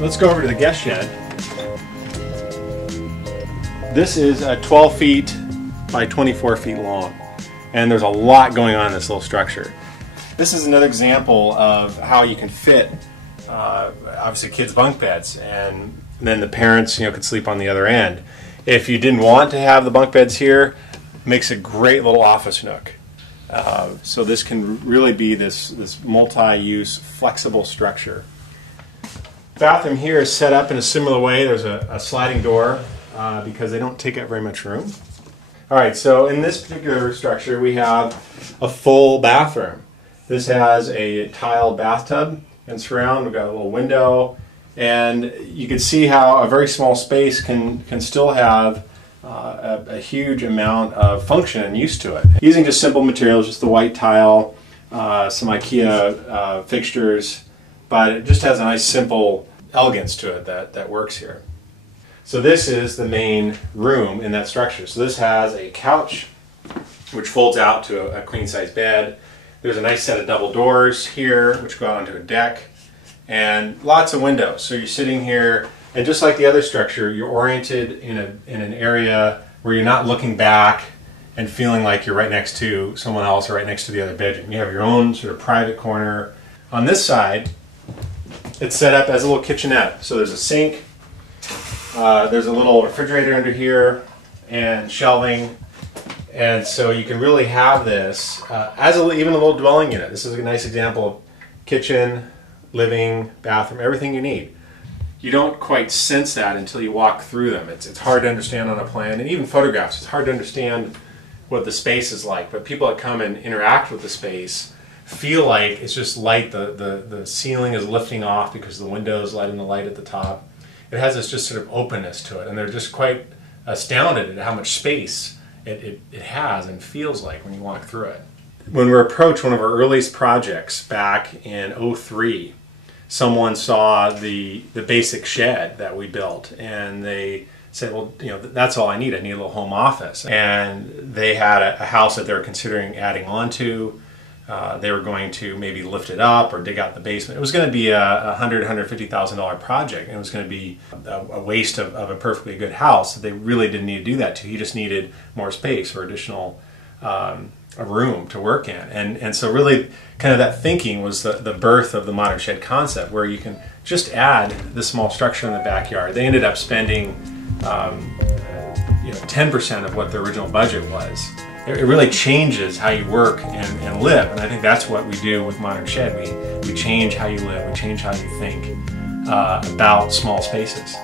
let's go over to the guest shed. This is 12 feet by 24 feet long, and there's a lot going on in this little structure. This is another example of how you can fit obviously kids' bunk beds, and then the parents, you know, could sleep on the other end. If you didn't want to have the bunk beds here, it makes a great little office nook. So this can really be this multi-use, flexible structure. The bathroom here is set up in a similar way. There's a sliding door because they don't take up very much room. All right, so in this particular structure, we have a full bathroom. This has a tiled bathtub and surround. We've got a little window, and you can see how a very small space can still have a huge amount of function and use to it. Using just simple materials, just the white tile, some IKEA fixtures, but it just has a nice simple elegance to it that works here. So this is the main room in that structure. So this has a couch which folds out to a queen size bed. There's a nice set of double doors here which go out onto a deck, and lots of windows. So you're sitting here, and just like the other structure, you're oriented in an area where you're not looking back and feeling like you're right next to someone else or right next to the other bedroom. You have your own sort of private corner. On this side, it's set up as a little kitchenette. So there's a sink, there's a little refrigerator under here, and shelving. And so you can really have this as even a little dwelling unit. This is a nice example of kitchen, living, bathroom, everything you need. You don't quite sense that until you walk through them. It's hard to understand on a plan, and even photographs, it's hard to understand what the space is like. But people that come and interact with the space feel like it's just light. The ceiling is lifting off because the window is letting the light at the top. It has this just sort of openness to it, and they're just quite astounded at how much space it has and feels like when you walk through it. When we approached one of our earliest projects back in '03, someone saw the basic shed that we built, and they said, well, you know, that's all I need. I need a little home office. And they had a house that they were considering adding on to. They were going to maybe lift it up or dig out the basement. It was going to be a $150,000 project, and it was going to be a waste of a perfectly good house that they really didn't need to do that to. He just needed more space or additional a room to work in. And so really kind of that thinking was the birth of the modern shed concept, where you can just add this small structure in the backyard. They ended up spending 10% of what the original budget was. It really changes how you work and live, and I think that's what we do with Modern Shed. We change how you live, we change how you think about small spaces.